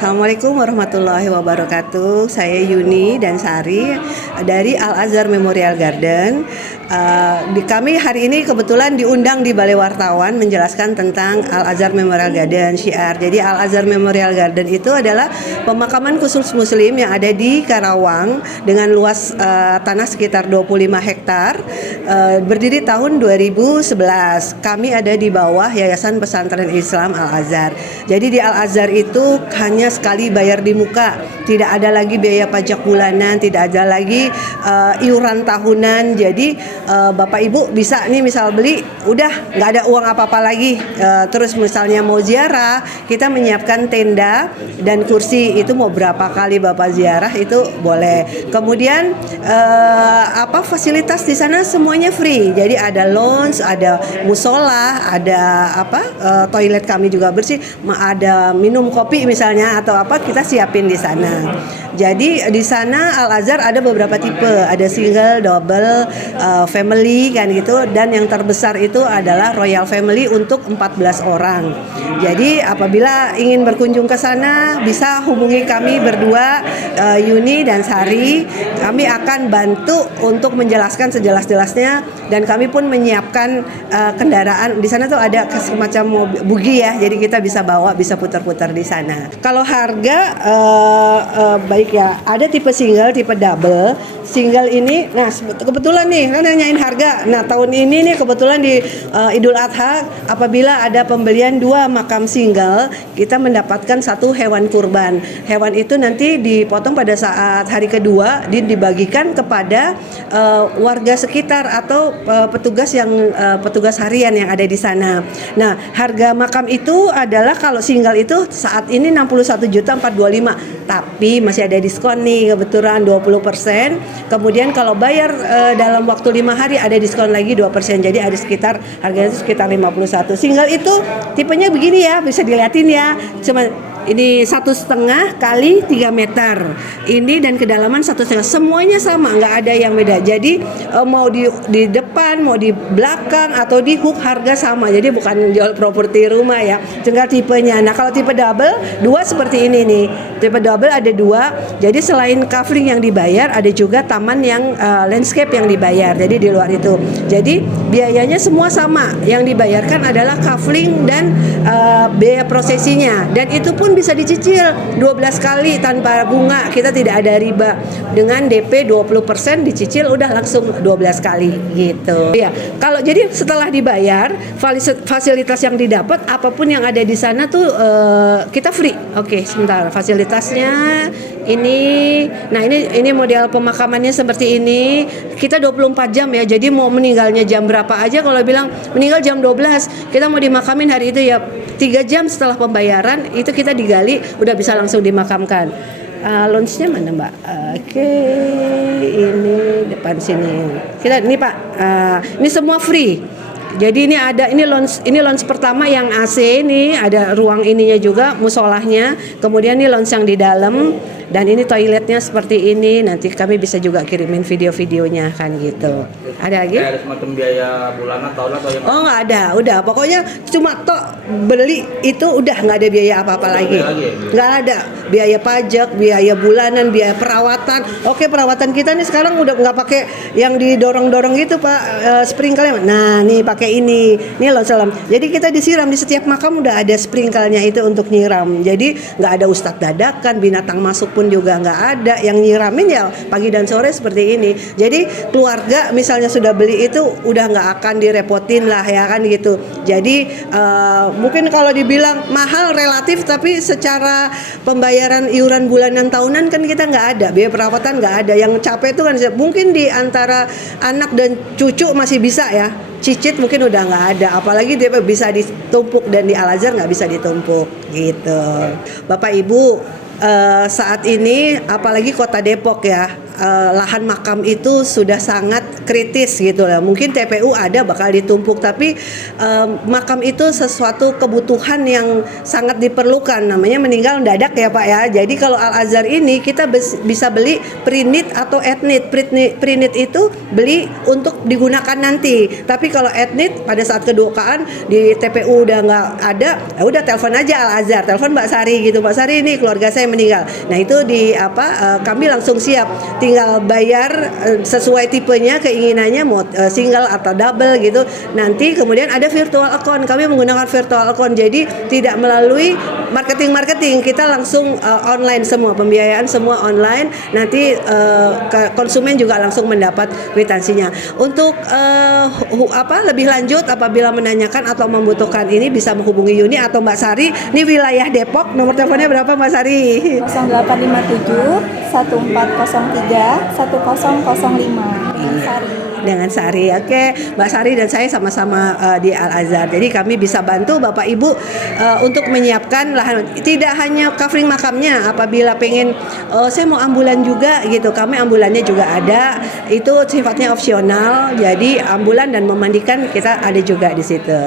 Assalamualaikum warahmatullahi wabarakatuh. Saya Yuni dan Sari dari Al-Azhar Memorial Garden. Kami hari ini kebetulan diundang di Balai Wartawan menjelaskan tentang Al-Azhar Memorial Garden Syiar. Jadi Al-Azhar Memorial Garden itu adalah pemakaman khusus Muslim yang ada di Karawang dengan luas tanah sekitar 25 hektar. Berdiri tahun 2011. Kami ada di bawah Yayasan Pesantren Islam Al-Azhar. Jadi di Al-Azhar itu hanya sekali bayar di muka, tidak ada lagi biaya pajak bulanan, tidak ada lagi iuran tahunan. Jadi Bapak Ibu bisa nih misal beli, udah nggak ada uang apa-apa lagi. Terus misalnya mau ziarah, kita menyiapkan tenda dan kursi, itu mau berapa kali Bapak ziarah itu boleh. Kemudian fasilitas di sana semuanya free. Jadi ada lounge, ada musola, ada toilet kami juga bersih, ada minum kopi misalnya atau apa kita siapin di sana. Jadi di sana Al-Azhar ada beberapa tipe, ada single, double, family kan gitu, dan yang terbesar itu adalah Royal Family untuk 14 orang. Jadi apabila ingin berkunjung ke sana bisa hubungi kami berdua, Yuni dan Sari. Kami akan bantu untuk menjelaskan sejelas-jelasnya, dan kami pun menyiapkan kendaraan. Di sana tuh ada semacam bugi ya, jadi kita bisa bawa, bisa putar-putar di sana. Kalau harga baik ya, ada tipe single, tipe double. Single ini, nah kebetulan nih kan nanyain harga. Nah tahun ini nih kebetulan di Idul Adha, apabila ada pembelian 2 makam single, kita mendapatkan 1 hewan kurban. Hewan itu nanti dipotong pada saat hari kedua, dibagikan kepada warga sekitar atau petugas harian yang ada di sana. Nah harga makam itu adalah kalau single itu saat ini 61.425.000, tapi masih ada diskon nih kebetulan 20%. Kemudian kalau bayar dalam waktu 5 hari ada diskon lagi 2%. Jadi ada sekitar harganya itu sekitar 51. Single itu tipenya begini ya, bisa dilihatin ya. Cuma ini 1,5 kali 3 meter. Ini dan kedalaman 1,5. Semuanya sama, nggak ada yang beda. Jadi mau di depan, mau di belakang atau di hook harga sama. Jadi bukan jual properti rumah ya. Tinggal tipenya. Nah kalau tipe double 2 seperti ini nih. Tipe double ada 2. Jadi selain covering yang dibayar, ada juga taman yang landscape yang dibayar. Jadi di luar itu. Jadi biayanya semua sama. Yang dibayarkan adalah covering dan biaya prosesinya. Dan itu pun bisa dicicil 12 kali tanpa bunga. Kita tidak ada riba. Dengan DP 20% dicicil udah langsung 12 kali gitu. Ya, kalau jadi setelah dibayar, fasilitas yang didapat apapun yang ada di sana tuh kita free. Oke, sebentar. Fasilitasnya ini. Nah, ini model pemakamannya seperti ini. Kita 24 jam ya. Jadi mau meninggalnya jam berapa aja, kalau bilang meninggal jam 12, kita mau dimakamin hari itu ya 3 jam setelah pembayaran itu kita digali, udah bisa langsung dimakamkan. Lounge-nya mana Mbak? Oke, ini depan sini. Ini Pak, ini semua free. Jadi ini lounge pertama yang AC, ini ada ruang ininya juga, musolahnya. Kemudian ini lounge yang di dalam, dan ini toiletnya seperti ini. Nanti kami bisa juga kirimin video-videonya kan gitu. Ada lagi? Ada semacam biaya bulanan, tahunan atau yang? Oh nggak ada, udah pokoknya cuma beli itu udah nggak ada biaya apa-apa lagi. Nggak ada biaya pajak, biaya bulanan, biaya perawatan. Oke, perawatan kita nih sekarang udah nggak pakai yang didorong-dorong gitu Pak, sprinkle. Nah nih pakai ini loh salam. Jadi kita disiram di setiap makam udah ada sprinklenya itu untuk nyiram. Jadi nggak ada ustadz dadakan, binatang masuk pun juga nggak ada. Yang nyiramin ya pagi dan sore seperti ini. Jadi keluarga misalnya sudah beli itu udah nggak akan direpotin lah ya kan gitu. Jadi mungkin kalau dibilang mahal relatif, tapi secara pembayaran iuran bulanan tahunan kan kita nggak ada, biaya perawatan nggak ada. Yang capek itu kan mungkin di antara anak dan cucu masih bisa ya, cicit mungkin udah nggak ada, apalagi dia bisa ditumpuk, dan di Al-Azhar nggak bisa ditumpuk gitu. Bapak Ibu, saat ini apalagi Kota Depok ya, lahan makam itu sudah sangat kritis gitu lah. Mungkin TPU ada bakal ditumpuk, tapi makam itu sesuatu kebutuhan yang sangat diperlukan. Namanya meninggal mendadak ya Pak ya. Jadi kalau Al Azhar ini kita bisa beli pre-need atau ethnic. Pre-need itu beli untuk digunakan nanti. Tapi kalau ethnic pada saat kedukaan di TPU udah nggak ada, ya udah telepon aja Al Azhar, telepon Mbak Sari gitu. Mbak Sari ini keluarga saya meninggal. Nah itu kami langsung siap, tinggal bayar sesuai tipenya, keinginannya mau single atau double gitu. Nanti kemudian ada virtual account, kami menggunakan virtual account, jadi tidak melalui marketing, kita langsung online semua, pembiayaan semua online. Nanti konsumen juga langsung mendapat kwitansinya. Untuk lebih lanjut apabila menanyakan atau membutuhkan ini bisa menghubungi Yuni atau Mbak Sari. Ini wilayah Depok, nomor teleponnya berapa Mbak Sari? 0857 1403 1005 dengan Sari. Dengan Sari, oke. Mbak Sari dan saya sama-sama di Al Azhar. Jadi kami bisa bantu Bapak Ibu untuk menyiapkan lahan. Tidak hanya covering makamnya, apabila pengen saya mau ambulan juga gitu, kami ambulannya juga ada. Itu sifatnya opsional. Jadi ambulan dan memandikan kita ada juga di situ.